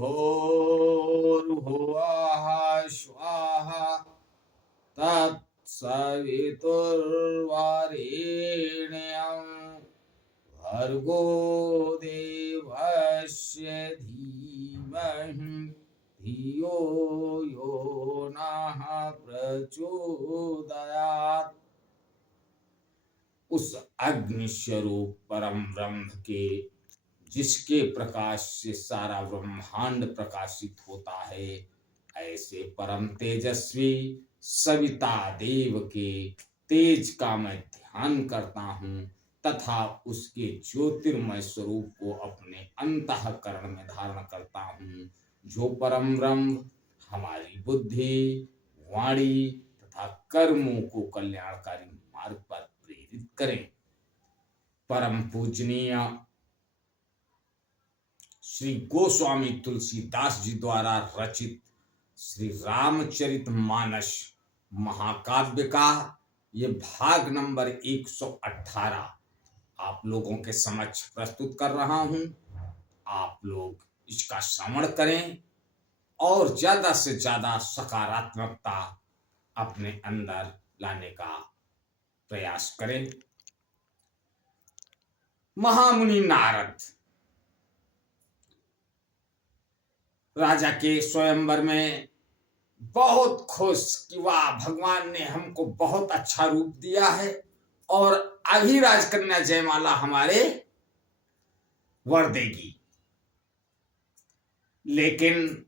भूर्भुवः स्वाहा तत्सवितुर्वरेण्यं भर्गो देवस्य धीमहि धियो यो नः प्रचोदयात्। उस अग्नि स्वरूप परम ब्रह्म के, जिसके प्रकाश से सारा ब्रह्मांड प्रकाशित होता है, ऐसे परम तेजस्वी सविता देव के तेज का मैं ध्यान करता हूँ तथा उसके ज्योतिर्मय स्वरूप को अपने अंतःकरण में धारण करता हूँ, जो परम ब्रह्म हमारी बुद्धि, वाणी तथा कर्मों को कल्याणकारी मार्ग पर प्रेरित करें। परम पूजनीय श्री गोस्वामी तुलसीदास जी द्वारा रचित श्री रामचरितमानस महाकाव्य का ये भाग नंबर 118 आप लोगों के समक्ष प्रस्तुत कर रहा हूं। आप लोग इसका श्रवण करें और ज्यादा से ज्यादा सकारात्मकता अपने अंदर लाने का प्रयास करें। महामुनि नारद राजा के स्वयंवर में बहुत खुश कि वाह, भगवान ने हमको बहुत अच्छा रूप दिया है और अभी राजकन्या जयमाला हमारे वर देगी। लेकिन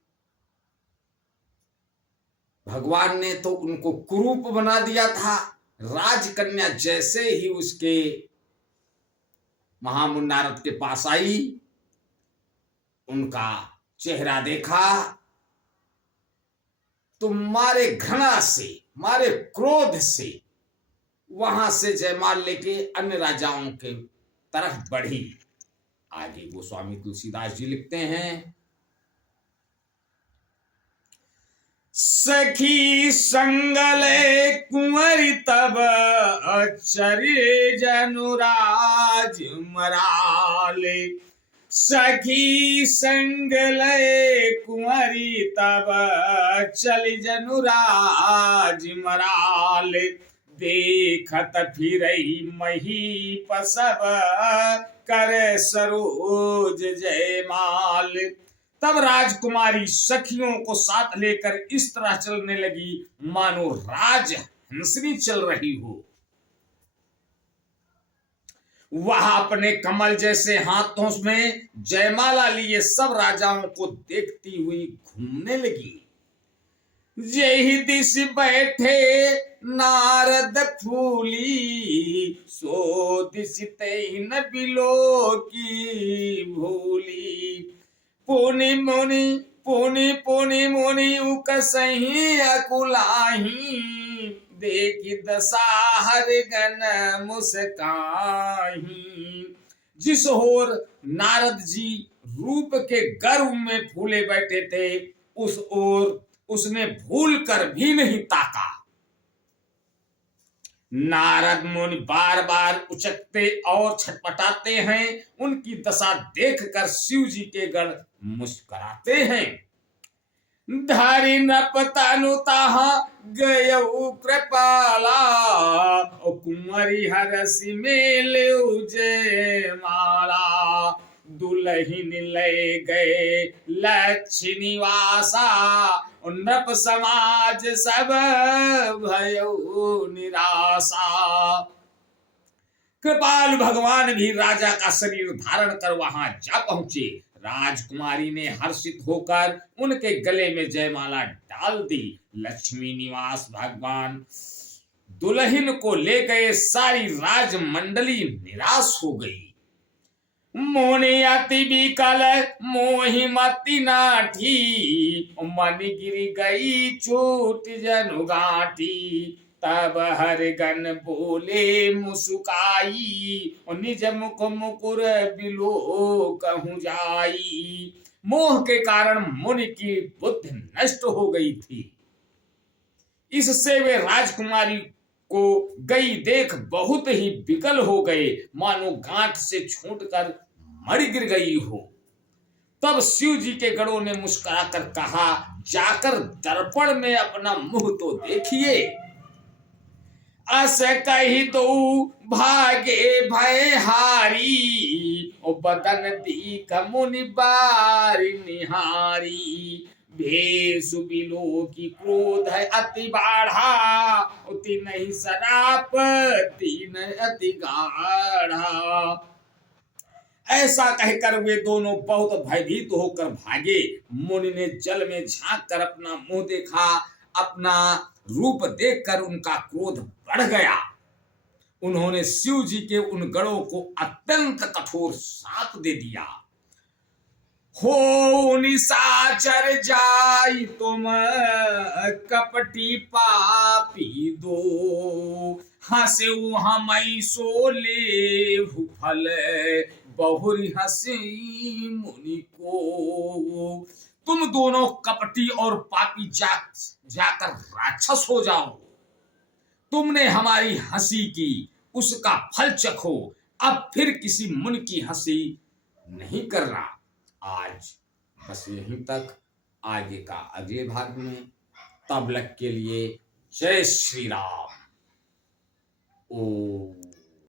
भगवान ने तो उनको कुरूप बना दिया था। राजकन्या जैसे ही उसके महामुनि नारद के पास आई, उनका चेहरा देखा तो मारे घृणा से, मारे क्रोध से वहां से जयमाल लेके अन्य राजाओं के तरफ बढ़ी। आगे गोस्वामी तुलसीदास जी लिखते हैं, सखी संगले कुंवरी तब अचरे जनुराज मराले। सखी संगले कुंवरी तब चल जनुराज मराले। देखत फिरई महीप सब कर सरोज जयमाल। तब राजकुमारी सखियों को साथ लेकर इस तरह चलने लगी मानो राज हंसनी चल रही हो। वह अपने कमल जैसे हाथों में जयमाला लिए सब राजाओं को देखती हुई घूमने लगी। यही दिश बैठे नारद फूली, सो दिश तई न बिलो की भूली। पुनि मुनि पुनि पुनि मुनि उकसही अकुलाही, देखी दशा हर गण मुस्काही। जिस ओर नारद जी रूप के गर्व में फूले बैठे थे, उस ओर उसने भूल कर भी नहीं ताका। नारद मुनि बार बार उचकते और छटपटाते हैं। उनकी दशा देखकर शिव जी के गण मुस्कुराते हैं। धारी नप तनु ताहा गयउ कृपाला, कुंवरी हरसि मेले जयमाला। दुल्हिन ले गए लक्ष्य निवासा, नृप समाज सब भयो निराशा। कृपाल भगवान भी राजा का शरीर धारण कर वहां जा पहुंचे। राजकुमारी ने हर्षित होकर उनके गले में जयमाला डाल दी। लक्ष्मी निवास भगवान दुल्हन को ले गए। सारी राजमंडली निराश हो गई। मोने अति विकल मोहि मति नाठी, मन गिरी गई चोट जनु गांठी। तब हर गण बोले मुस्काई, निज मुख मुकुर बिलो कहूं जाई। मोह के कारण मुनि की बुद्धि नष्ट हो गई थी। इससे वे राजकुमारी को गई देख बहुत ही विकल हो गए, मानो गांठ से छूटकर मर गिर गई हो। तब शिव जी के गणों ने मुस्कुराकर कहा, जाकर दर्पण में अपना मुंह तो देखिए। अस कही दो भागे भय हारी, ओ बदन दीख मुनि बारी निहारी। भेषु बिलो की क्रोध है अति बाढ़ा, उति नहीं सराप दीन अति गाढ़ा। ऐसा कहकर वे दोनों बहुत भयभीत होकर भागे। मुनि ने जल में झांक कर अपना मुंह देखा। अपना रूप देखकर उनका क्रोध बढ़ गया। उन्होंने शिव जी के उन गणों को अत्यंत कठोर शाप दे दिया। हो निशाचर जाई तुम कपटी पापी दो, हंसऊ हमई सोले फल बहुरी हंसी मुनि को। तुम दोनों कपटी और पापी जाकर राक्षस हो जाओ। तुमने हमारी हंसी की, उसका फल चखो। अब फिर किसी मुनि की हंसी नहीं कर रहा। आज बस यहीं तक, आगे का अगले भाग में। तब तक के लिए जय श्री राम। ओ